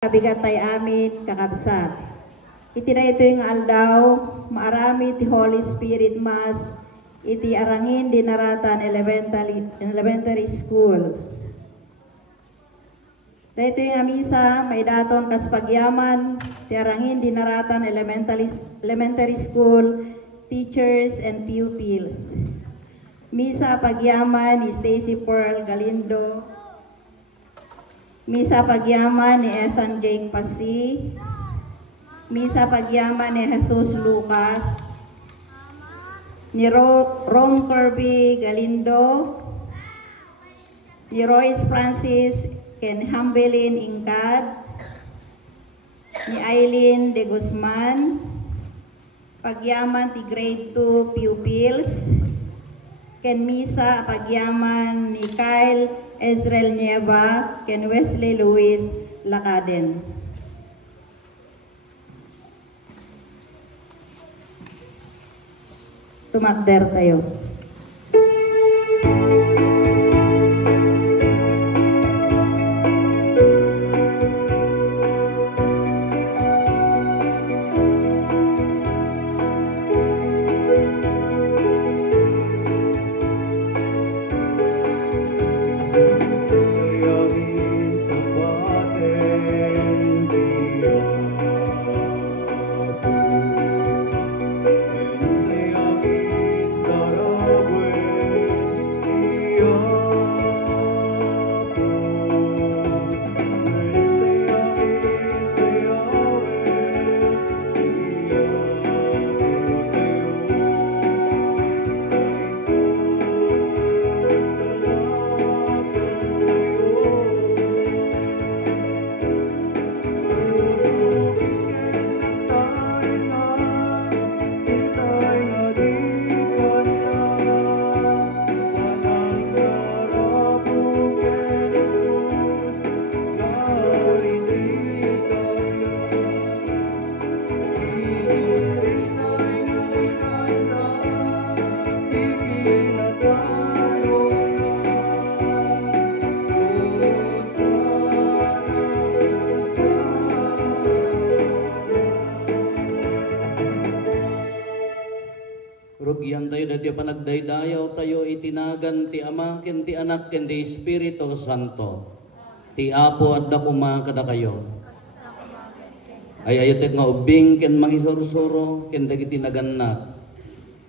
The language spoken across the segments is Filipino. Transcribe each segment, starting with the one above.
Kabigatay amin kakabsat. Iti na ito yung aldaw, maarami ti Holy Spirit Mass, iti arangin dinaratan elementary school. Dito yung misa, may daton kas pagyaman, ti arangin dinaratan elementary school, teachers and pupils. Misa pagyaman ni Stacy Pearl Galindo, Misa pagyaman ni Ethan Jake Pasi, Misa pagyaman ni Jesus Lucas, ni Ron Kirby Galindo, ni Royce Francis Ken Hambelin Ingkad, ni Aileen De Guzman, pagyaman ti grade 2 pupils, ken misa pagyaman ni Kyle Ezreal Nieva, ken Wesley Luis Lacaden. Tumakder tayo. Rugyan tayo dati panagdaydayaw tayo itinagan ti Ama ken ti Anak ken ti Espiritu Santo. Ti Apo at dakuma kada kayo. Ay ayat nga ubing ken mangisuro-suro ken dagiti nagannak.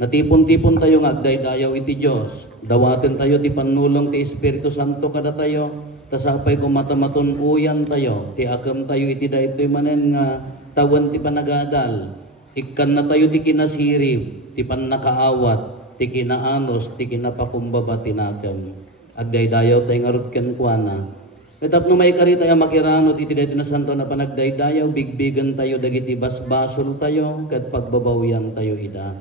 Natipon-tipon tayo nga agdaydayaw iti Dios. Dawaten tayo ti panulong ti Espiritu Santo kada tayo. Tasapay kumatamatun uyan tayo. Ti akam tayo iti daytoy manen nga tawan ti panagadal. Ikkan na tayo ti kinasirib, ti pannakaawat, ti kinaanos, ti kinapakumbaba tinagam. Agdaydayaw tayo nga rutken kuana. Katap no may kari tayo makirano, ti daytoy na santo na panagdaydayaw, bigbigan tayo, dagiti basbasol tayo, kat pagbabawian tayo ida.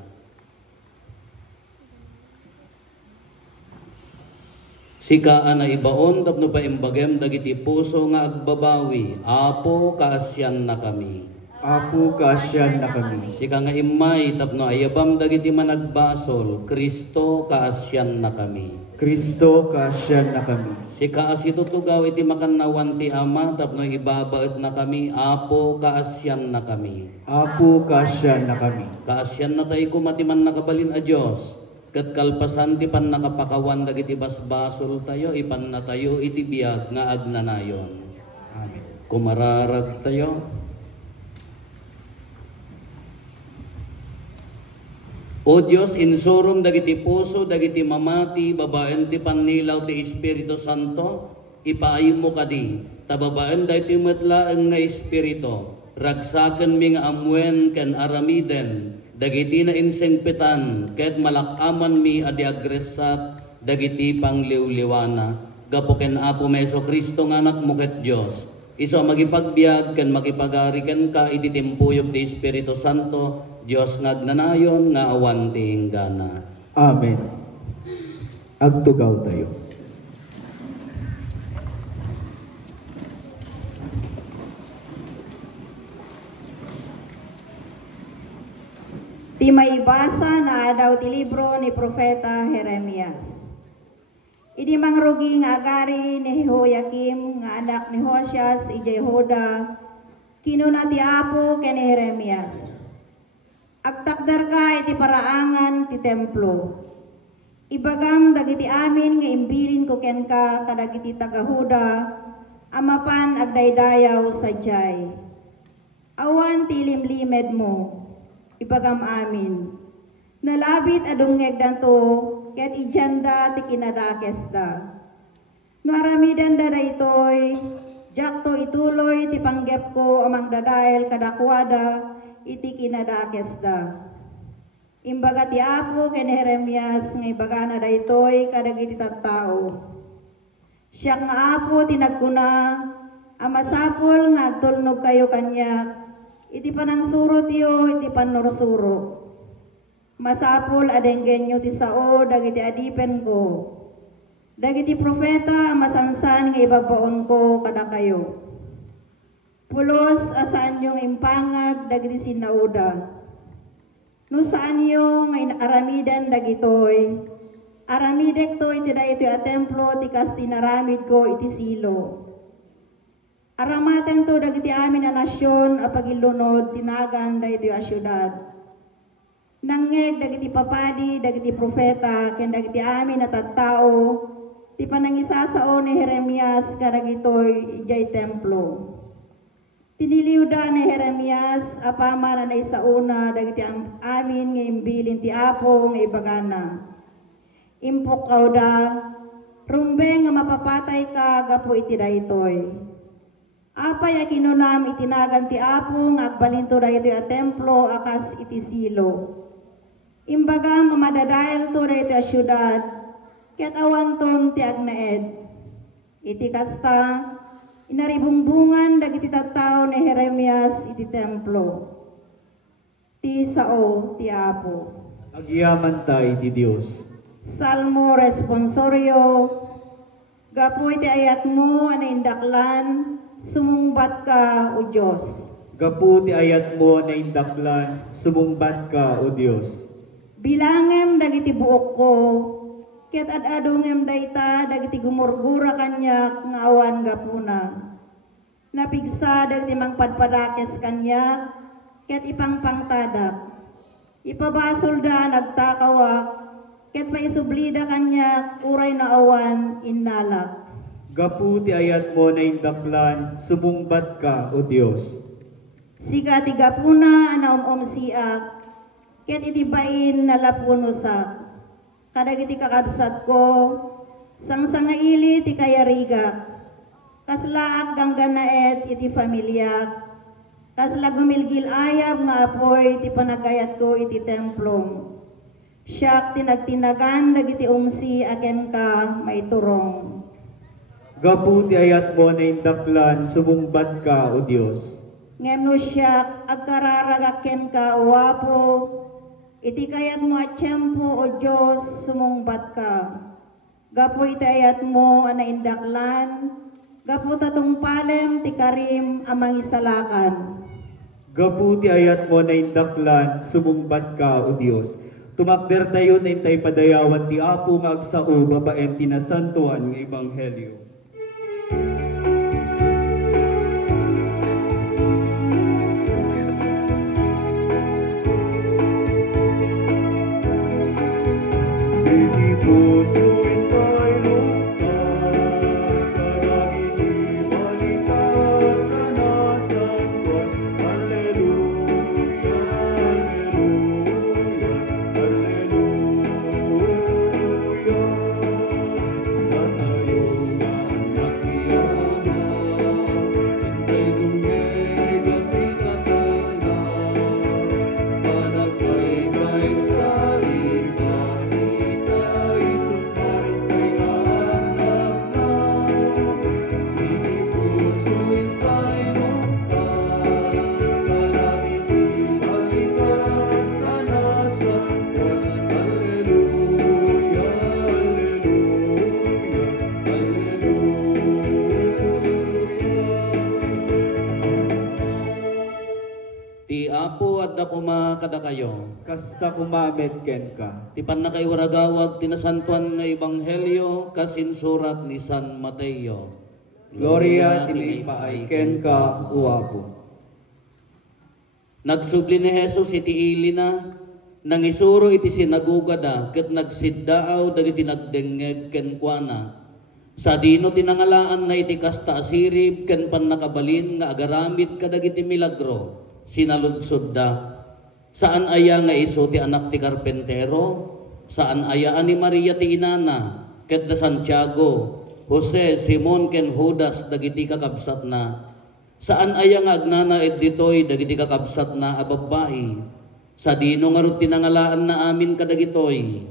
Sikaan na ibaon, tapno pa imbagem, dagiti puso nga agbabawi, Apo kaasyan na kami. Apo kaasyan na kami. Sika nga imay, tapno ayabam dagiti managbasol, Kristo kaasyan na kami. Kristo kaasyan na kami. Sika asitutugaw iti makannawan ti Ama, tapno ibabaed na kami, Apo kaasyan na kami. Apo kaasyan na kami. Kaasyan na tayo kumatiman nakabalin a Diyos, kat kalpasan ti pan nakapakawan dagiti basbasol tayo, ipan na tayo iti biyag nga agnanayon. Amen. Kumararag tayo. O Diyos, insurum dagiti puso, dagiti mamati, babaen ti pannilaw ti Espiritu Santo, ipaayo mo kadi, tababaen dagiti metlaeng nga Espiritu, ragsaken mi nga amwen ken aramiden, dagiti na insengpetan, ket malakaman mi adi agresat, dagiti pangliwliwana, gapo ken Apo Meso Kristo nga anak mo ket Diyos, iso magipagbiag ken makipagari ken ka iti timpuyog ti Espiritu Santo, Diyos nga agnanayon nga awan ti hinggana. Amen. Agtugaw tayo. Ti maibasa na daw ti libro ni Propeta Jeremias. Idi mangrugi nga agari ni Jehoiakim nga anak ni Hosias, ijay Hoda, kinuna ti Apo ken ni Jeremias. Agtakdar ka iti paraangan ti templo. Ibagam dagiti amin nga imbilin ko ken ka kadagiti taga-Huda, amapan agdaydayaw sadyay. Awan ti limlimed mo, ibagam amin. Nalabit adungeg danto, ket ijanda ti kinadakes da. Nuaramidan da daytoy, jakto ituloy ti panggep ko amang dadael kadakwada, iti kinadakes da. Imbaga ti Apo ken Jeremias nga ibagana daytoy kadagiti tattao. Siya nga Apo tinagkuna, amasapol nga agtulnog kayo kanyak, iti panangsurot yo, iti panursuro. Masapol adenggenyo ti sao dagiti adipen ko. Dagiti profeta masansan nga ibabaon ko kada kayo. Pulos asaan yung impangag dagiti sinauda. No saan yung aramidan dagitoy, aramidek to iti da ito a templo ti kas tinaramid ko iti silo. Aramaten to dagiti amin na nasyon a pagilunod tinagan da ito a syudad. Nangeg dagiti papadi, dagiti profeta, ken dagiti amin na tattao, ti panangisasao ni Jeremias kadagitoy ijay templo. Tiniliw da ni Jeremias apama na isauna dagiti amin nga imbilin ti Apo nga ibagana. Impok kaw da, rumbeng nga mapapatay ka gapo iti daytoy. Apay a kinunam itinagan ti Apo nga agbalinto daytoy a templo akas iti silo. Imbaga mamadadael to daytoy a syudad, ket awanton ti agnaed. Iti kasta, inaribumbungan dagiti tattao ni Jeremias iti templo. Ti sao ti Apo. Agyaman tayo ti Diyos. Salmo responsorio. Gapu iti ayat mo na indaklan, sumungbat ka o Diyos. Gapu ti ayat mo na indaklan, sumungbat ka o Diyos. Bilangem dagiti buok ko, ket adadungem dayta dagiti gumurgura kanyak nga awan gapuna. Napigsa dagiti mangpadpadakes kanyak, ket ipangpangtadak. Ipabasol da nagtakawak, ket paisublida kanyak uray na awan innalak. Gapu ti ayat mo na indaklan, sumungbat ka o Diyos. Siga ti gapuna na siak, ket iti bain na lapunusak. Kadagiti kakabsat ko, sangsangaili ti kayariga, kaslaak gangganaet iti pamilya, kasla gumilgil ayab nga apoy ti panagayat ko iti templom. Siyak tinagtinagan dagiti umsi aken ka maiturong. Gapu ti ayat mo na indaklan, sumungbat ka o Diyos. Ngem no siyak agkararagaken ka o Apo, iti kayat mo at tiyempo o Diyos sumungbat ka. Gapo iti ayat mo ana indaklan, gapo tatong palem ti karim amang isalakan. Gapu ti ayat mo na indaklan, sumungbat ka o Diyos. Tumakder tayo na intay padayawan ti Apo magsao babaen tinasantuan ng Ebanghelyo. Kada kayo. Kasta kumamet ken ka. Ti pannakaiwaragawag tinasantuan nga ebanghelyo kasinsurat ni San Mateo. Gloria tinay paaiken ka, uwapo. Nagsubli ni Jesus iti ili na, nangisuro iti sinagugada, ket nagsiddaaw dagiti nagdengeg ken kuana. Sa dino tinangalaan na iti kasta asirib ken pannakabalin nga agaramid kadagiti milagro, sinaludsod da. Saan aya nga iso ti anak ti karpentero? Saan aya ni Maria ti inana, ket da Santiago, Jose, Simon ken Judas dagiti kakabsat na? Saan aya nga agnana et ditoy dagiti kakabsat na a babae? Sa dino nga rod tinangalaan na amin kadagitoy.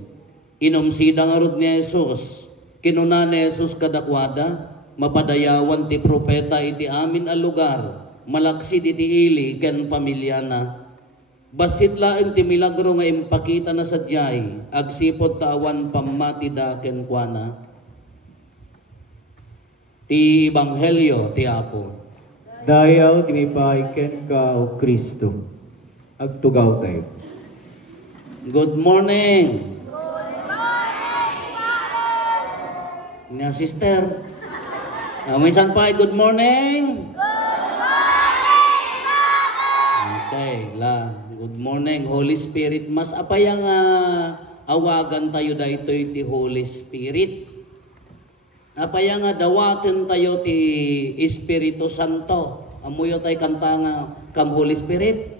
Inumsida nga rod ni Jesus. Kinuna ni Jesus kadakwada, mapadayawan ti propeta iti amin a lugar, malaksid iti ili ken pamilya na. Basit laeng ti milagro nga impakita na sadyay, agsipod tawan pamati da ken kuana. Ti Ebanghelyo ti Apo. Dayaw tinipaiken ka, o Kristo. Agtugaw tayo. Good morning. Nga sister. Minsan pa, good morning. Okay, la. Good morning, Holy Spirit. Mas apayang awagan tayo dahito ti Holy Spirit. Apayang dawaten tayo ti Espiritu Santo. Amuyo tayo kanta nga, Come Holy Spirit.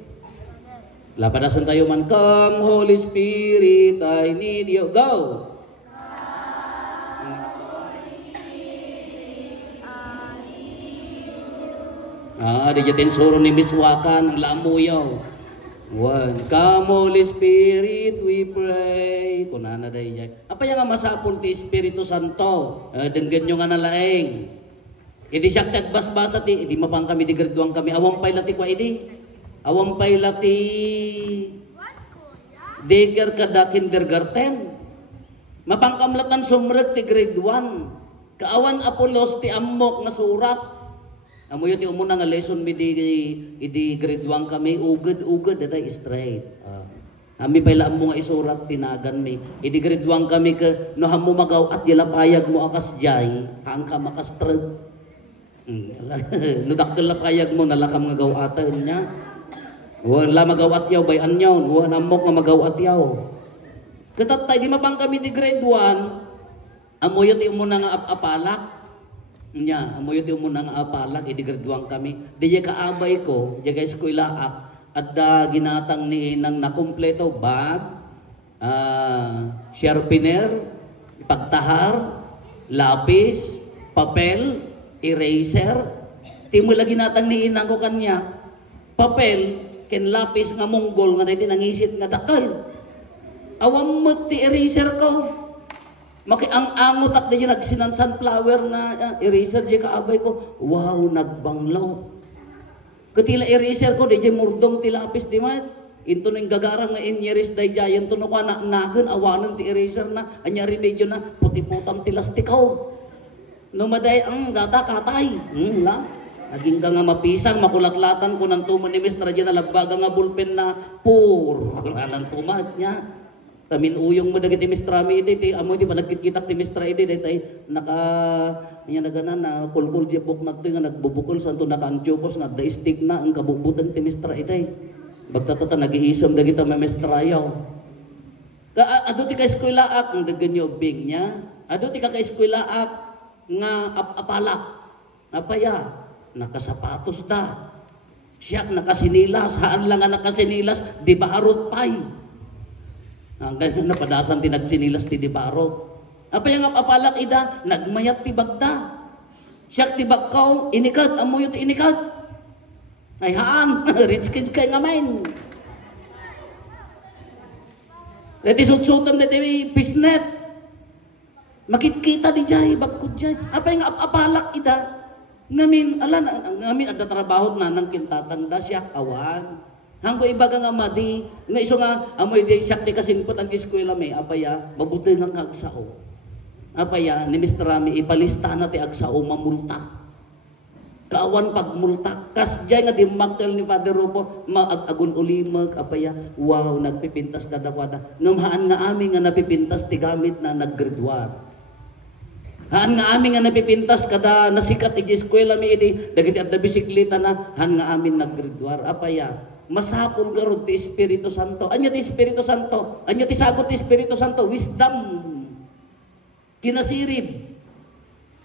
Lapadasan tayo man, Come Holy Spirit, I need you. Go! Di jatin suro ni Miswakan, ang lamuyaw. One. Come Holy Spirit, we pray. Kunana day jay. Apa yang masapul ti Espiritu Santo? Denggen nyo nga nalaeng. Idi siya tagbas-basa ti, idi mapang kami, di graduang kami. Awang pay lati kwa idi. Awang pay lati. Deger kada kindergarten. Mapangkamlatan sumrek ti grade 1. Kaawan Apolos ti ammok nga surat. Amoy ti umuna nga lesson mi di grade 1 kami uged datay straight. Ami pala mo nga isurat tinagan mi. Idi grade 1 kami ke no hammo magaw at yalapayag mo akas jay, hang ka makastreg. No dakkel lapayag mo nalakam nga gawatan nya. Wala magawat yaw bay anyaw, wala namok nga magawat yaw. Katatay di mapang kami di grade 1. Amoy ti umuna nga apalak. Nya, amoy ti umuna nga apalak, idigraduang kami. Diya kaabay ko, diya guys ko ilaak, at ginatang ni inang nakumpleto, bag, sharpener, pagtahar, lapis, papel, eraser. Ti mo lagi ginatang ni inang ko kanya. Papel, ken lapis nga monggol, nga natin nangisit nga dakal. Awam mo ti eraser ko. Ang angot ak na nagsinan sunflower na eraser di kaabay ko. Wow, nagbanglaw. Katila eraser ko, di murdong tilapis di mat. Into nang gagarang nga inyeris day jayan to no ka na nagan awanan ti eraser na. Anyari medyo na puti-putam tilastikaw. No maday ang gata katay. La. Naging ka nga mapisang, makulaklatan ko ng tuman ni Mr. Radya na labaga nga bulpen na pur. Kulanan tumat niya. Tamin uyong mo dagiti Mr. Ami iti, amo di pa nagkitkitak ti Mr. Edi, dahil naka, niya naganan na kulkul di buk na ito nga nagbubukol, santo naka-antyopos nga daistig na ang kabubutan ti Mr. Edi. Bagtatata nag-iisam dagita may Mr. Ayaw. Ado ti ka-eskwelaak, ang dagan niyo bing niya. Ado ti ka-eskwelaak nga apalak. Apaya, nakasapatos da. Siyak nakasinilas, haan lang nga nakasinilas, di baharot pay. Hanggang napadasan ti nagsinilas ti dibarot. Apa yung apalak ida, nagmayat ti bagda. Siyak ti bagkaw, inikat, amuyo ti inikat. Ay haan, rich kids kay ngamen. Dati sutsutan dati pisnet. Makikita di jay, bagkod jay. Apa yung apalak ida, ngamin, ngamin ada trabaho na nang kintatanda siyak awan. Hanggo ibaga nga madi, nga iso nga amoy di siyak ti kasinpot ang eskwela may apaya mabuti nga agsao. Apaya ni Mr. Rami ipalista na ti agsao mamulta. Kaawan pagmulta kasjay nga di makkel ni Father Rupo maagun ulimag apaya wow nagpipintas kadakwada. Ngamhaan nga amin nga napipintas ti gamit na naggraduate. Han nga amin nga napipintas kada nasikat iti eskwela mi idi dagiti adda bisikleta na han nga amin naggraduar apaya masapol garod ti Espiritu Santo. Anya ti Espiritu Santo? Anya ti sagot ti Espiritu Santo? Wisdom. Kinasirib.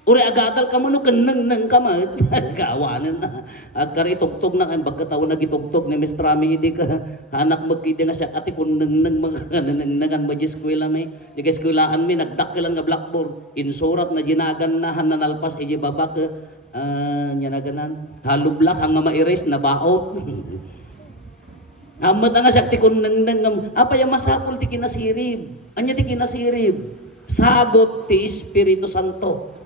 Uri agadal ka mo no kanang ka ma. Kaawanan na. Agkari tugtog na kan bagkataon na gitugtog ni Mr. Rami idi ka anak magkidi nga siya ati kun nang mga mo di eskwela mi. Di eskwelaan mi nagdakilan nga blackboard. Insurat na ginagan na hananalpas iji babak nya naganan. Halublak ang ma-erase na baot. Amot nga siya ti kun nang apa yung masapol ti kinasirib. Anya ti kinasirib? Sagot ti Espiritu Santo.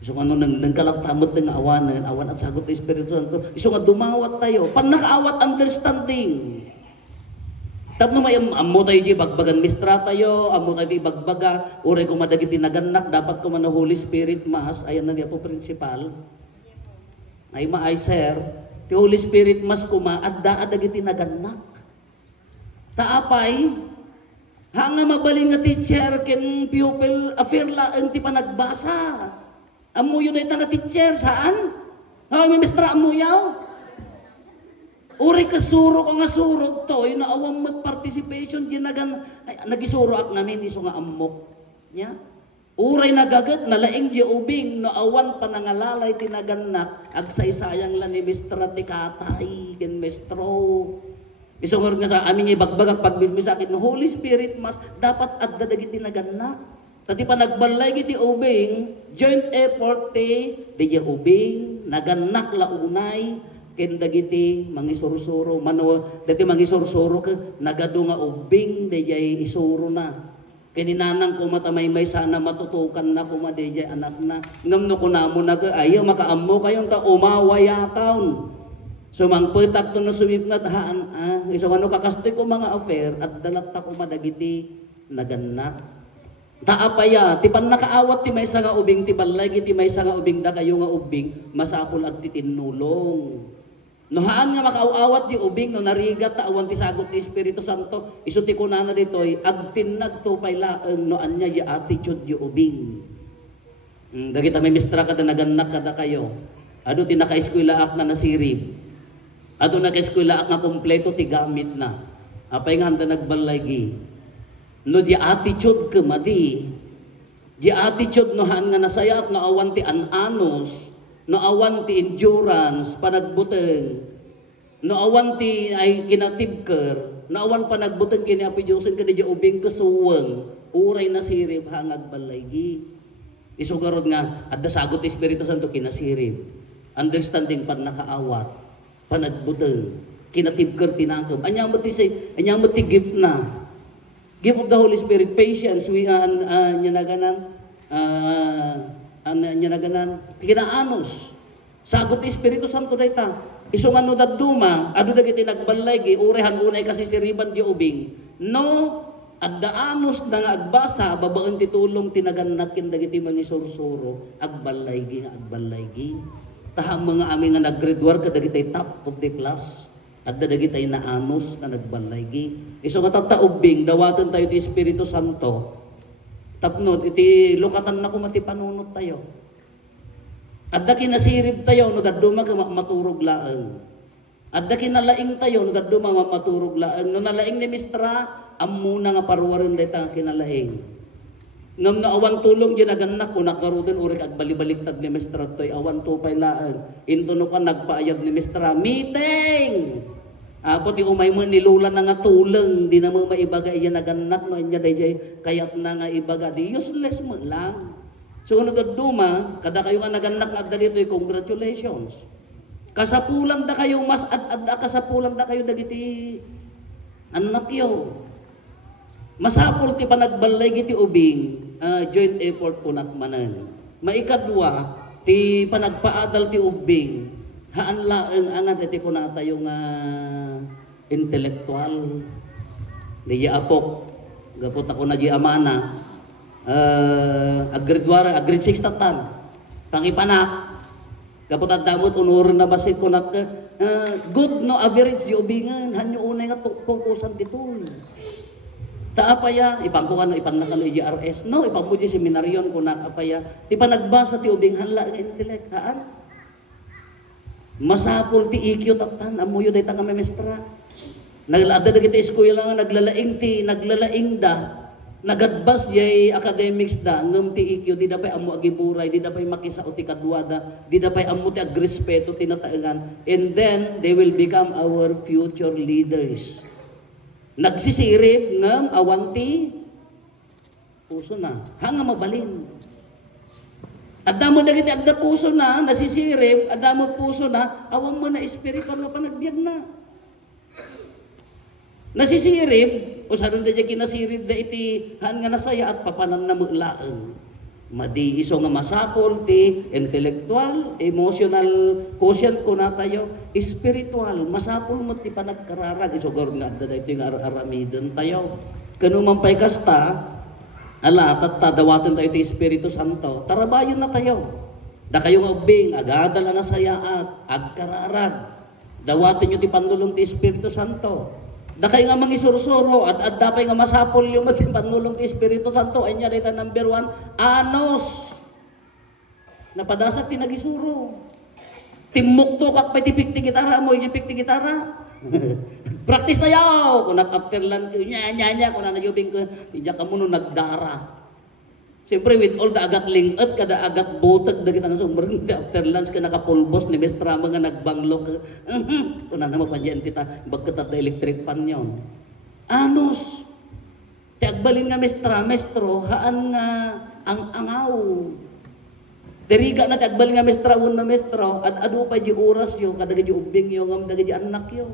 Iso nga nang kalaktamot ng awan at sagot ti Espiritu Santo. Iso nga dumawat tayo. Panakaawat understanding. Tapno may amo tayo di bagbagan mistra tayo, amo tayo di bagbaga, ure ko madagiti naganak, dapat ko man na Holy Spirit Mass, ayan na niya po principal. Ay maay sir, ti Holy Spirit Mass kuma, adda dagiti naganak. Taapay, hanga mabaling nga teacher ken pupil afirla ang ti panagbasa. Amuyo na itang teacher, saan? May mistra amuyaw. Uri kasuro ka nga surog to, na awang mat participation, ginagan, nagisuro ak namin, iso nga amok. Yeah? Uray nagagat, nalaing di ubing, na awan panangalalay tinaganak, agsaysayang lang ni mistra ti katay, gen mestro. Iso nga sa amin ibagbag ang pagbisbisakit ng Holy Spirit Mass, dapat adda dagiti naganak. Tati pa nagbalay giti ubing, joint effort ti di ubing, naganak la unay, ken dagiti mangisurusuro mano dati mangisurusuro ka nagado nga ubing di isuro na. Kininanang ko matamaymay sana matutukan na kuma di anak na. Ngamno ko namo na ayaw makaammo kayong ta umawaya taon. So mangpetak to na sumip na tahaan iso ano kakastoy ko mga affair at dalat ta ko madagiti naganak. Taapaya, ti pan nakaawat ti maysa nga ubing ti balay ti maysa nga ubing da kayo nga ubing masapol at ti tinulong. No haan nga makaawat ti ubing no narigat ta awan ti sagot ti Espiritu Santo isu ti kunana ditoy agtinag to pay laeng no anya di attitude di ubing. Dagita may mistra kada naganak kada kayo. Adu ti naka-eskwela ak na nasirib. Adu naka-eskwela ak nga kompleto ti gamit na. Apay nga handa nagbalay gi. No di attitude ka madi, di attitude no haan nga nasayat no awan ti ananos, no awan ti endurance, panagbuteng, no awan ti ay kinatibker, no awan panagbuteng kini api Diyosen ka di ubing kasuweng, uray nasirib hangag balaygi. Isugarod nga, adda sagot ti Espiritu Santo kinasirib, understanding pan nakaawat, panagbuteng, kinatibker tinangkeb, anyang mo ti gift na, gift of the Holy Spirit, patience, kinaanos. Sagot ti Espiritu Santo dayta. Iso nga no daduma, adu dagiti nagbalay gi urehan unay kasi siriban di ubing. No addaanos na nga agbasa babaen ti tulong tinaganakin dagiti mangisurusuro agbalay gi tahang mga amin nga naggraduar kadagiti top of the class. Adda dagiti naanos na nagbalay gi. Iso nga tataubing dawaton tayo ti Espiritu Santo. Tapno iti lukatan na kumati panunot tayo. Adda kinasirib tayo no daduma ka maturog laeng. Adda kinalaing tayo no daduma maturog laeng. No nalaing ni mistra amuna nga parwaren dayta kinalaing. Ngam na awan tulong ginaganak ko nakaruden urik ag balibaliktad ni mistra toy awan tupay laeng. Into no ka nagpaayab ni mistra meeting. Apo ti umay mo nilula na nga tuleng di na mo maibaga iya naganak no inya dayjay kayat na nga ibaga di useless mo lang. So kuno duma kada kayo nga naganak adda ditoy congratulations. Kasapulang da kayo mas adda kasapulang da kayo dagiti anak yo. Masapul ti panagbalay giti ubing joint effort kunat manan. Maikadwa ti panagpaadal ti ubing haan laeng angat iti kuna tayo nga intelektual di apok gapot ako na di amana grade 6 tatan pangipanak gapot at damot unurin na basit ko na good no average di ubingan hanyo unay nga fokusan dito Taapaya, ipangkuhan na ipangnakalo GRS. No, ipangpuji seminaryon ko na apaya. Di pa nagbasa ti ubing hanla nga intelek. Haan? Masapol ti IQ tatan. Amuyo day tanga memestra. Naglaada na kita eskwela nga naglalaing da. Nagadbas yay academics da. Ngam ti IQ. Di da pa'y amu agiburay. Di da pa'y makisao ti kadwada. Di da pa'y amu ti agrespeto tinataengan. And then, they will become our future leaders. Nagsisirip ng awanti puso na. Hanga mabalin. Adamo na kita adda puso na, nasisirip, adamo puso na, awang mo na espiritual na panagbiag na. Nasisirip, o saan na dyan kinasirip da iti hanga nasaya at papanan na mulaang. Madi iso nga masapol ti intellectual, emotional quotient ko na tayo, spiritual, masapol mo ti panagkararag, iso garo nga da ito yung aramidon tayo. Kanuman pa'y kasta, tatadawatin tayo ti Espiritu Santo, tarabayon na tayo. Da kayo nga ubing, agadala na sayaat, agkararag, dawatin nyo ti panulong ti Espiritu Santo. Da kayo nga mangisursuro at dapay nga masapol yung magpanulong ti Espiritu Santo ay niya dito number 1, anos. Napadasak ti nagisuro. Timukto kak pa'y tipik ti gitara mo, ipik ti gitara. Practice na yaw. Kung after lunch, nya, kung nanayubing ko, ija ka mo nagdara. Siyempre, with all the agat lingat, kada agat botag, da kita nga sumberang, after lunch ka nakapulbos, ni Mestra mga nagbanglok, kung naman pa dyan kita, bagkat at electric fan yun. Anos, tiagbalin nga mestro, haan nga ang angaw. Deriga na tiagbalin nga mestro, at ado pa di oras yun, kada di ubing yun, ngam daga di anak yun.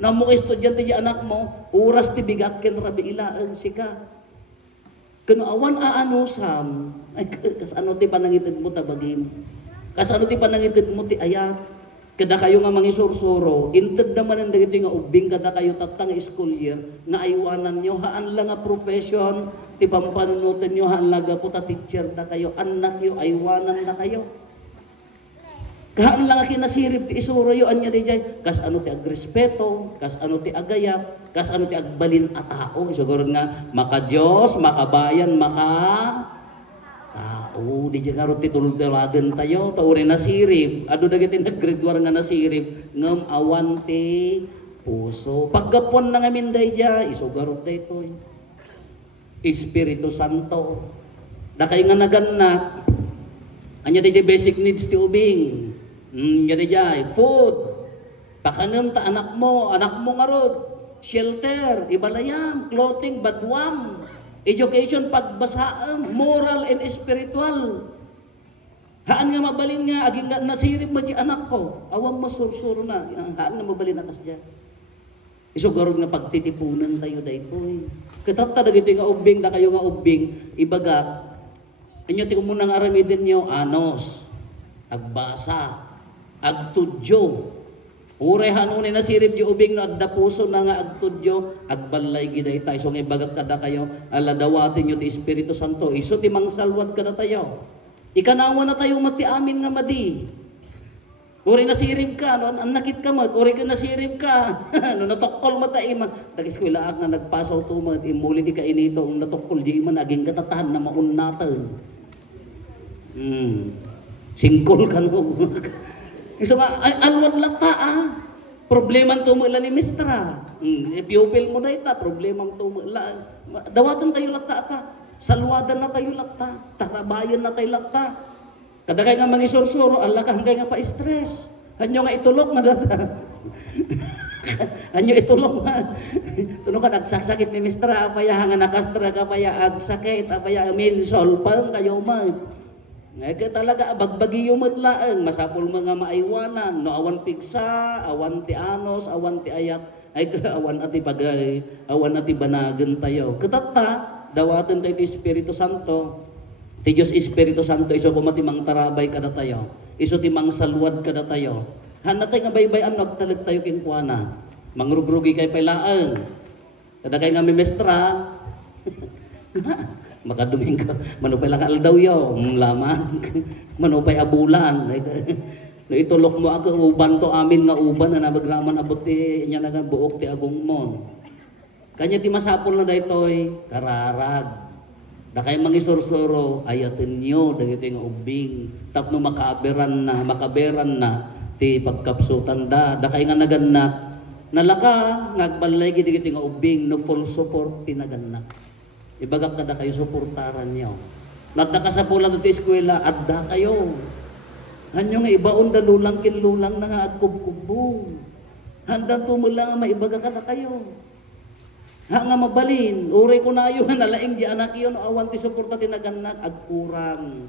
Na mo estudyante di anak mo, oras ti bigat ken rabi ilaan sika. Kano awan aanusam, ay kasano ti panangitid mo tabagim. Kasano ti panangitid mo ti ayat. Kada kayo nga mangisursuro, inted naman ang dagiti nga ubing kada kayo tatang school year, nga aywanan nyo, haan lang nga profession, ti pampanunutin nyo, haan lang po ta teacher na kayo, anak nyo, aywanan na kayo. Kaan lang kinasirip ti isuro yo anya dijay kas ano ti agrespeto, kas ano ti agayap, kas ano ti agbalin a tao. Siguro nga maka Dios, makabayan, maka tao. Dijay karo ti tultuladen tayo, tauri nasirip. Adu dagiti naggraduar nga nasirip, ngem awan ti puso. Paggapon na ngamin dayjay, isugarot daytoy. Espiritu Santo. Dakay nga naganak. Anya dijay basic needs ti ubing. Jadi jay, food, pakanem ta anak mo ngarod, shelter, ibalayam, clothing, badwam, education, pagbasaan, moral and spiritual. Haan nga mabalin nga, aging nga nasirip mo di anak ko, awang masursuro na, haan nga mabalin atas dyan. Isugarod nga pagtitipunan tayo daytoy. Katapta na gito nga ubing, na kayo nga ubing, ibaga, inyo ti umunang aramidin nyo, anos, agbasa, agtudyo. Uray hanunin na sirip di ubing na adda puso na nga agtudyo, agbalay giday tayo. So nga ibagat kada kayo, aladawatin nyo ti Espiritu Santo. Iso ti mangsalwat kada tayo. Ikanawa na tayo mati amin nga madi. Uray na sirip ka, no? Nakit ka mat, uray ka na sirip ka. No, natokol mata ima. Tagiskwila ak na nagpasaw to mat, imuli di ka inito, natokol di ima, naging katatahan na maunatan. Singkol ka no. So, alwat lang ta, Problemang tumula ni Mistra. Pupil mo na ita, problemang tumula. Dawatan tayo lakta ata. Salwadan na tayo lakta. Tarabayan na tayo lakta. Kada kayo nga mangisur-suro, ala ka hanggang nga pa-stress. Hanyo nga itulok na data. Hanyo itulok na. Tuno ka nagsasakit ni Mistra, apaya hanga nakastra, apaya agsakit, apaya minsolpang kayo man. Ngayon talaga, bagbagi yung matlaang, masapol mga maaywanan, no awan piksa, awan ti anos, awan ti ayat, ay awan ati bagay, awan ati banagan tayo. Katata, dawatan tayo ti Espiritu Santo, ti Diyos Espiritu Santo, iso kumatimang tarabay kada tayo, iso timang salwad kada tayo. Hanatay nga baybayan, nagtalag tayo kinkwana, mangrubrugi kay pailaan, kada kayo nga may mestra, makaduming ka, manupay lang aldaw yaw, lamang, manupay abulan. No, itulok mo ako, uban to amin nga uban, na nabagraman abot ti, niya na buok ti agong mon. Kanya ti masapol na daytoy kararag. Da kay mangisursuro ayaten nyo dagiti nga ubing tapno makaberan na ti pagkapsutan da kay nga nagannak nalaka ngagbalay gid nga ubing no full support ti nagannak. Ibagak kada kayo suportaran nyo. Nadda ka sa pulan ti eskwela adda kayo. Hanyo nga ibaon da lulang kinlulang na nga at kubkubo. Handa tumula nga maibaga kada kayo. Ha nga mabalin, uray ko na yun, nalaing di anak yun, awan ti suporta tinaganak, agkurang.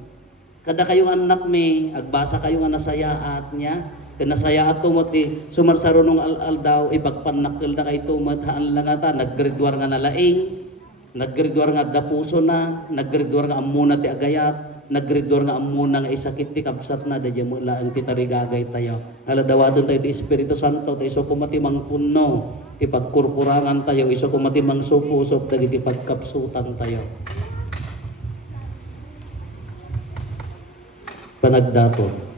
Kada kayong anak mi, agbasa kayo nga nasayaat niya, kanasayaat tumot ti sumarsaro nung al daw, ipagpanakil na kay tumot, haan lang ata, naggraduar nga nalaing, naggraduar nga dapuso na, naggraduar nga amuna ti agayat, naggraduar nga amuna nga isakit ti kapsat na, dadya mo ilaan ti tarigagay tayo. Haladawaton tayo ti Espiritu Santo, tayo so pumati mangpuno, ti pagkurkurangan tayo, iso pumati mangsupusop, dagiti pagkapsutan tayo. Panagdato.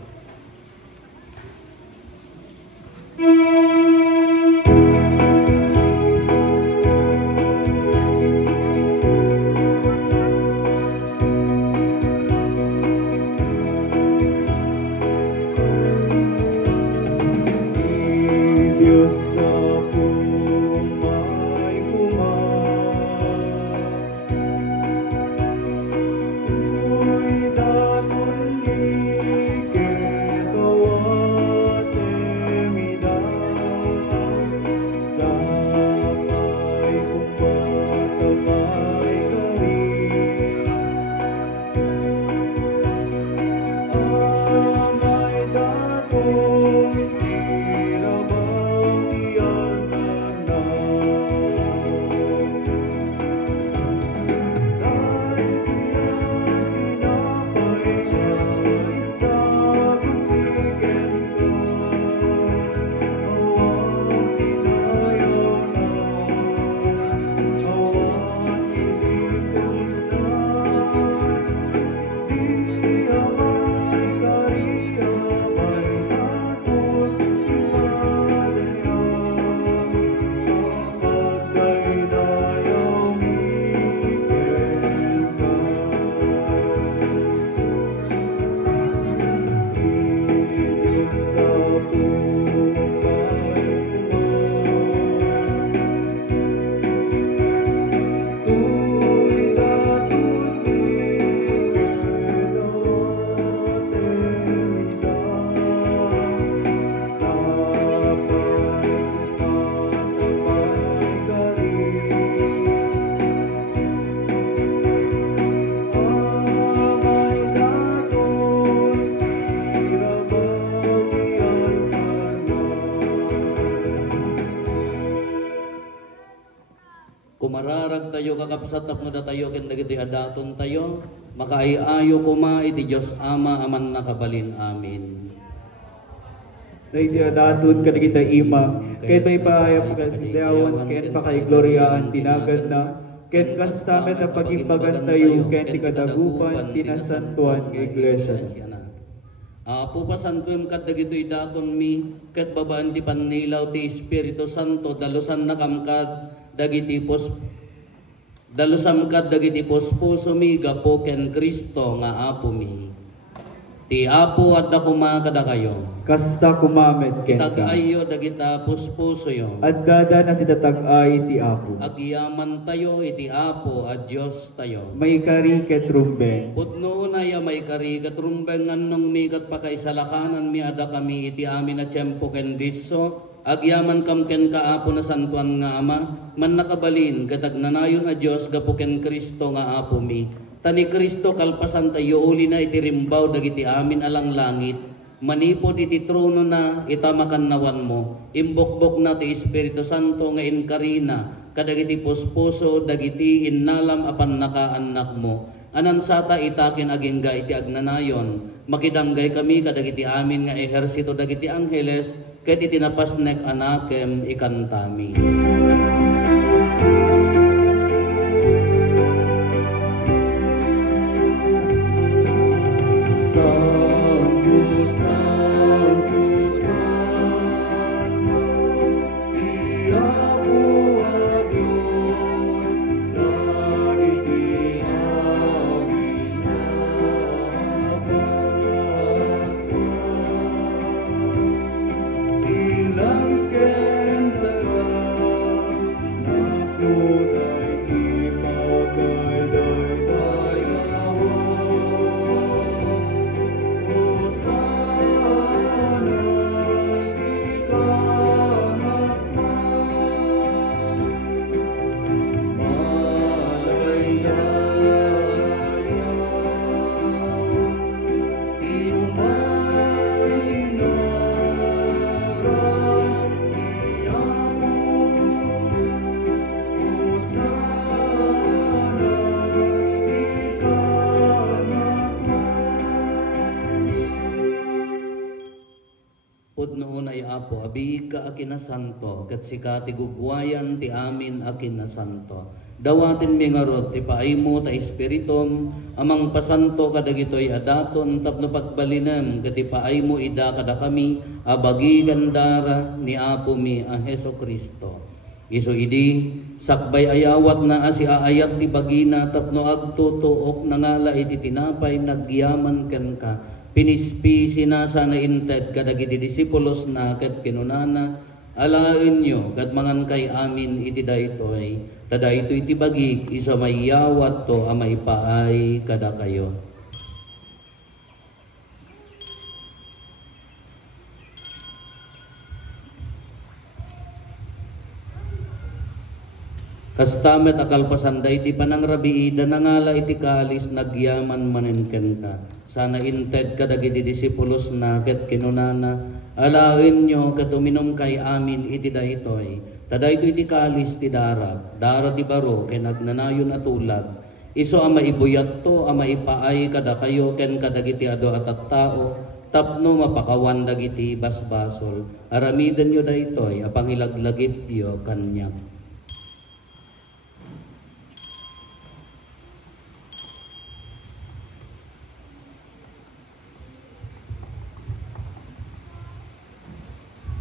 Kumararag tayo kakapsat tapno da tayo ken dagiti adaton tayo makaiayo kuma iti Dios Ama aman nakabalin amin. Dahil adaton kadagita ima ken may paayam kasdawan ken pakaigloryaan tinagad na ken kastamet na pagimbagan tayo ken ti kadagupan tinasantuan nga iglesia. Apo pa santuem kat dagitoy daton mi ket babaan ti pannilaw ti Espiritu Santo dalusan nakamkad dagiti pospuso mi gapo ken Kristo nga apo mi. Ti apo adda kuma kada kayo. Kasta kumamet ken ka. Itag-ayo dagita pospuso yo. Addada na sida tag-ay ti apo. Agyaman tayo iti apo at Dios tayo. May kari ket rumbeng. Putno na ya may kari ket rumbeng ngannong mi ket pakaisalakanan mi ada kami iti amin na tiempo ken disso. Agyaman kam ken kaapo na santuan nga ama, man nakabalin katagnanayon a Dios gapo ken Kristo nga apo mi. Tani Kristo kalpasan tayo uli na iti rimbaw dagiti amin alang langit. Manipod iti trono na itamakan nawan mo. Imbokbok na ti Espiritu Santo nga inkarina kadagiti pospuso dagiti innalam apan nakaanak mo. Anansata itakin agingga iti agnanayon. Makidanggay kami kadagiti amin nga ehersito dagiti angheles ket itinapasnek anakem ikantami. Santo, Santo, biig ka akin na santo, kat sika ti gugwayan ti amin akin na santo. Dawatin mi ngarot, ti paay mo ta espiritum, amang pasanto kadagitoy adaton, tapno pagbalinem, kat ti paay mo ida kada kami, abagi gandara ni Apo mi a Heso Kristo. Iso idi, sakbay ayawat na asi aayat ti bagina, tapno agtutuok nangala iti tinapay, nagyaman ken ka. Pinispi sinasa na inted kadagiti disipulos na ket kinunana, alain nyo kat mangan kay amin iti daytoy, tada ito iti bagik isa mayawat to amay paay kada kayo. Kastamet akalpasanday ti panangrabiida nangala iti kalis nagyaman manenken ka. Sana inted kadagiti disipulos na ket kinunana, alain nyo ket uminom kay amin iti daytoy. Tada ito iti kalis ti darat, darat ti baro ken nagnanayon atulag. Iso ama ibuyat to ama ipaay kada kayo ken kadagiti ado at tao, tapno mapakawan dagiti basbasol. Aramiden nyo daytoy apang ilaglagip yo kanyak.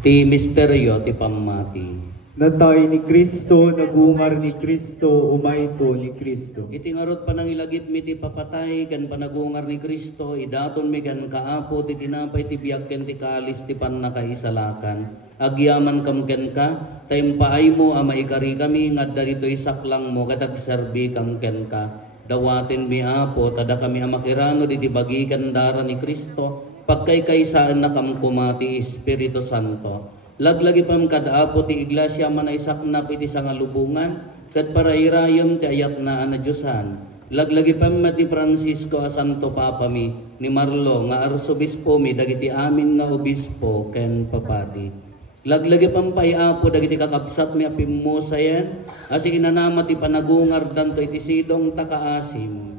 Ti misteryo ti pamati. Natay ni Kristo, nagungar ni Kristo, umayto ni Kristo. Iti ngarot panangilagip mi ti papatay, kan panagungar ni Kristo, idaton mi kan kaapo, ti tinapay ti biyak ken ti kalis ti pannakaisalakan. Agyaman kam ken ka, taympaay mo ama ikari kami, ngadda dito'y saklang mo, katagserbi kam ken ka. Dawatin mi Apo, tada kami amakirano, di bagikan dara ni Kristo, pagkaykaysaan na kam kumati Espiritu Santo. Laglagi pam kadaapo ti iglesia manaysak na piti sangalubungan, kat parairayom ti ayat na anadyosan. Laglagi pam ti Francisco a Santo Papa mi, ni Marlo nga arsobispo mi, dagiti amin nga obispo ken papati. Laglagi pam paiapo dagiti kakabsat mi apimmo sayen, asi inanama ti panagungar danto iti sidong takaasim.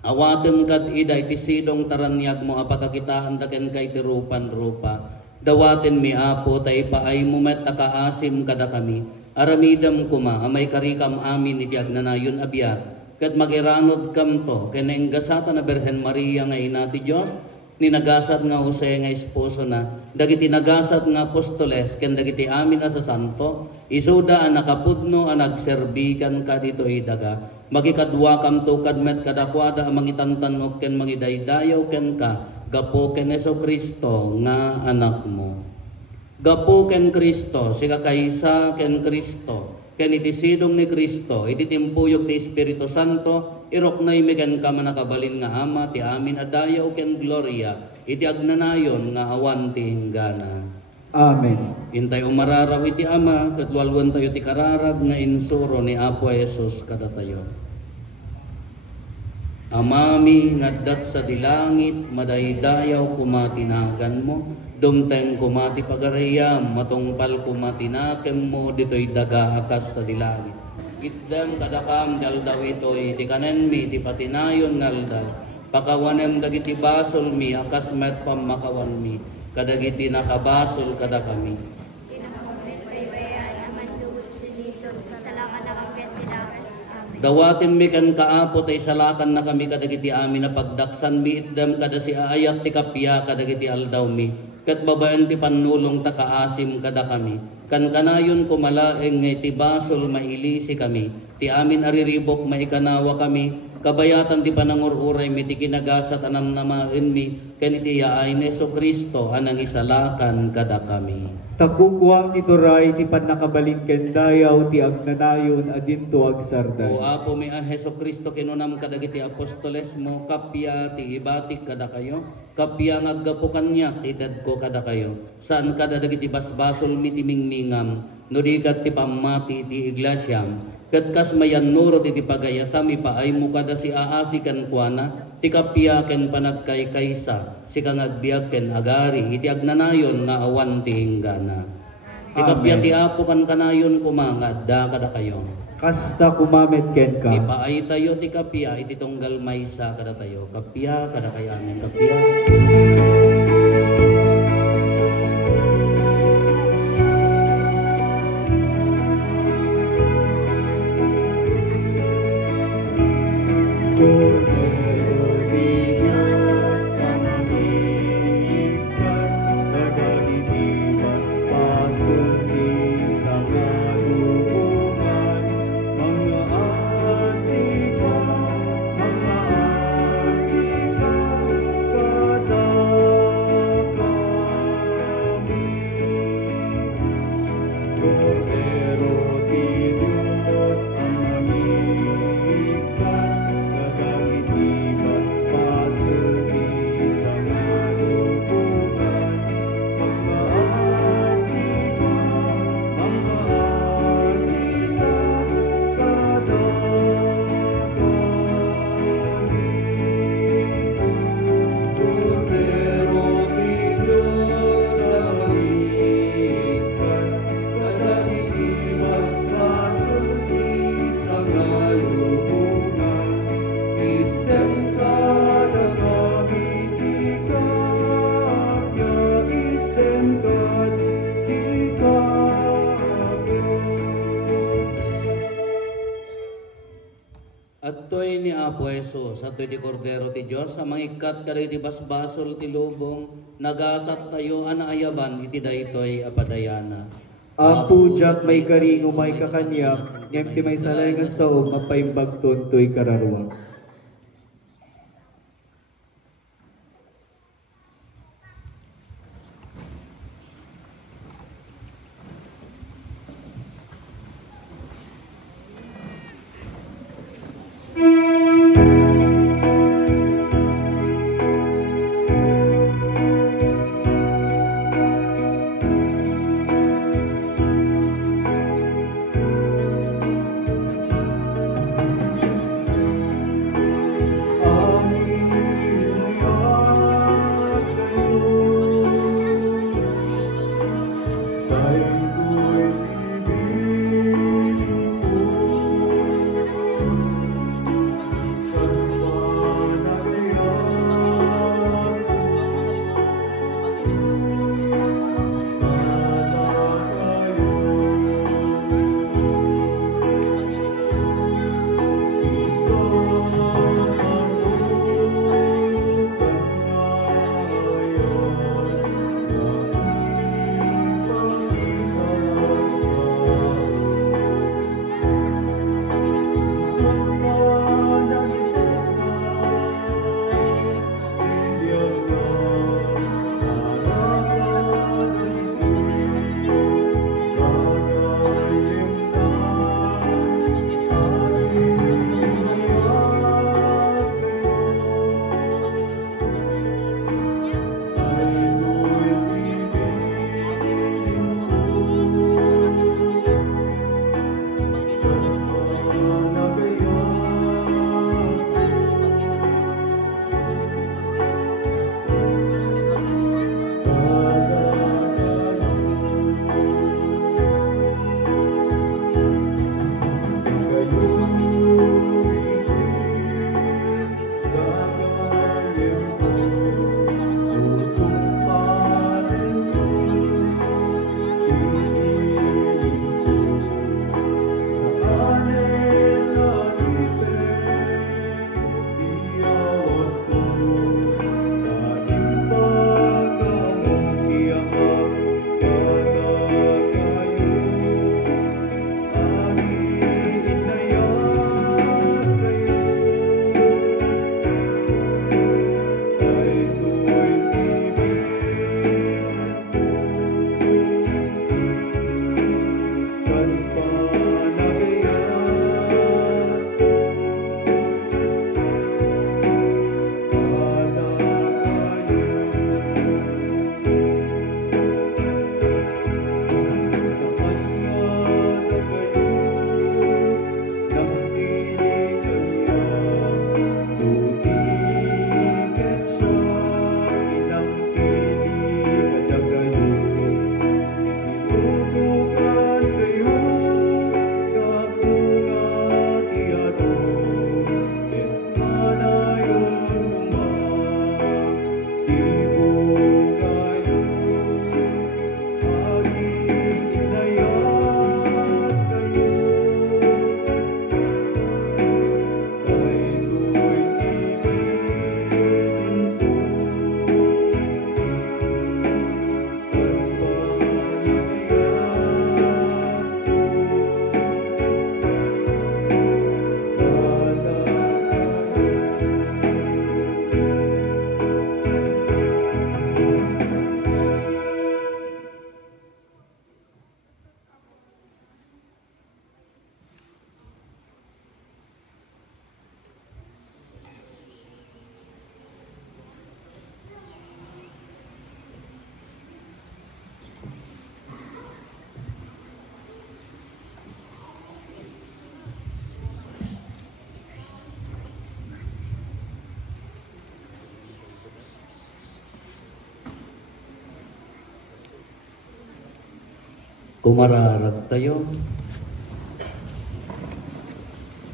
Awatem kat ida iti sidong taranyag mo apakakitaan daken kay ti rupan-rupa. Dawaten mi Apo tay paay mo met takaasim kada kami. Aramidam kuma amay karikam amin iti agnanayon abiyat. Ket magiranod kam to ken enggasata na Birhen Maria nga ina ti Dios, ni nagasat nga Jose nga esposo na, dagiti nagasat nga apostoles ken dagiti amin sa santo, isuda ang nakapudno ang nagserbikan ka dito daga. Magikadwa kam to kadmet kadakwada ang mangitantanok ken mangidaydayaw ken ka, gapo ken Heso Kristo nga anak mo. Gapo ken Kristo, siga kaysa ken Kristo, ken iti sidong ni Kristo, iti timpuyog ti Espiritu Santo, iroknay megan ka manakabalin nga ama, ti amin adayaw ken gloria, iti agnanayon nga awan ti hinggana. Amen. Intay umararaw iti ama, katwalwan tayo ti kararag nga insuro ni Apo Jesus kada tayo. Amami ngaddat sa dilangit, madaydayaw kumatinagan mo, dumteng kumati pagarayam, matungpal kumatinakem mo, dito'y daga akas sa dilangit. Itdem kadakam daldaw ito'y, ti kanen mi, ti patinayon ngaldal, pakawanem dagiti basol mi, akas met pamakawan mi, kadagiti nakabasol kada kami. Dawatin mi kan kaapo tay salakan na kami kadagiti amin na pagdaksan mi itdam kada si aayat ti kapya kadagiti aldaw mi. Kat babaen ti panulong takaasim kada kami. Kan kanayon kumalaeng nga ti basol mailisi kami. Ti amin ariribok maikanawa kami. Kabayatan ti panangururay mi ti kinagasat anam namaen mi. Ken iti yaay ni Heso Kristo anang isalakan kada kami. Takukuwang ituray ti panakabalin ken dayaw ti agnanayon adinto agsardan. O Apo mi a Heso Kristo kinunam kadagiti apostoles mo, kapya ti ibatik kada kayo, kapya ngaggapo kanyak ti ko kada kayo. Saan kada dagiti basbasol mi ti mingmingam, no di kat ti pamati ti iglesyam. Kat kas mayan nuro ti pagayatam ipaay mo kada si aasi ken kuana, ti kapya ken panagkaykaysa, si kangagbiag ken agari, iti agnanayon nga awan ti hinggana. Ti kapya ti Apo kan kanayon kumangad, da kada kayo. Kasta kumamet ken ka. Ipaay tayo ti kapya, iti tunggal maysa kada tayo. Kapya kada kayo amin kapya. ni Apo Jesus at ti Kordero ti Diyos sa mangikat kari ti basbasol ti lubong nagasat tayo anaayaban iti daytoy apadayana. Apo jak may karingo may kakanyak, ngem ti may salay nga sao mapaimbag tuntoy kararwa. Kumararag tayo.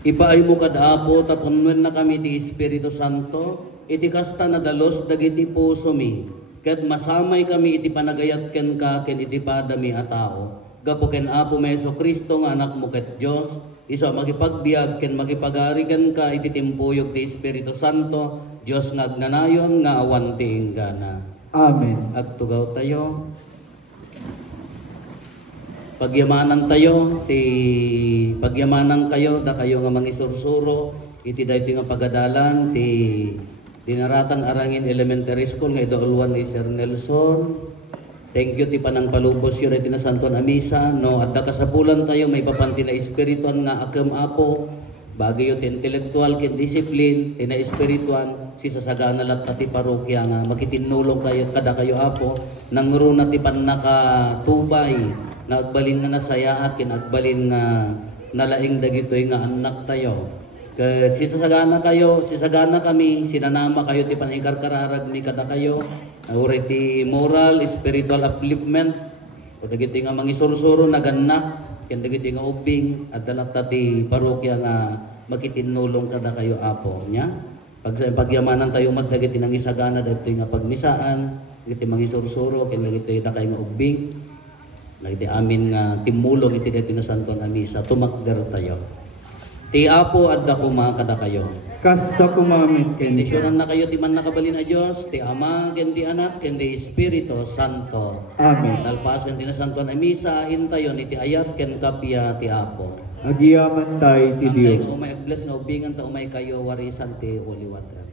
Ipaay mo kadaapo tapunwen na kami ti Espiritu Santo, iti kasta na dalos dagiti puso mi, ket masamay kami iti panagayat ken ka ken iti padami a tao. gapo ken Apo Meso Kristo nga anak mo ket Dios, iso makipagbiag ken makipagarigan ka iti timpuyog ti Espiritu Santo, Dios nga agnanayon nga awan ti inggana. Amen. Agtugaw tayo. Pagyamanan tayo, pagyamanan kayo, da kayo nga mangisursuro, iti dayto nga pagadalan, ti dinaratan Arangin Elementary School, nga idoulwan ni Sir Nelson. Thank you, ti panang palubos yun, iti nasantuan amisa, no, at da kasapulan tayo, may papanti na espirituan nga akam Apo, bagay ti intellectual, kin discipline, ti na espirituan, si sasagana lat at ti parokya nga, makitinulong kayo, kada kayo Apo, nangruna ti panakatubay, nagbalin nga nasaya at kinagbalin nga nalaing dagitoy nga anak tayo. Ket sisagana kayo, sisagana kami, sinanama kayo ti panikarkararag ni kada kayo. Uri ti moral, spiritual upliftment. O dagiti nga mangisursuro naganak, ken dagiti nga ubing at dalata ti parokya nga makitinulong kada kayo Apo nya. Pagyamanan tayo magdagiti nang isagana dagiti nga pagmisaan, dagiti mangisursuro ken dagiti ta kayo nga ubing. Nagdi amin nga timulong iti dati na santuan amisa, tumakder tayo. Ti Apo at dakuma kada kayo. Kasta kumamin ken Bendisyonan na kayo, ti man nakabalin a Diyos, ti Ama, ken ti Anak, ken ti Espiritu Santo. Amen. Nalpasan ti na santuan amisa, hintayon iti ayat ken kapya ti Apo. Agiyaman tayo ti Ang Dios. tayo umay agbless nga ubingan ta umay kayo warisan ti holy water.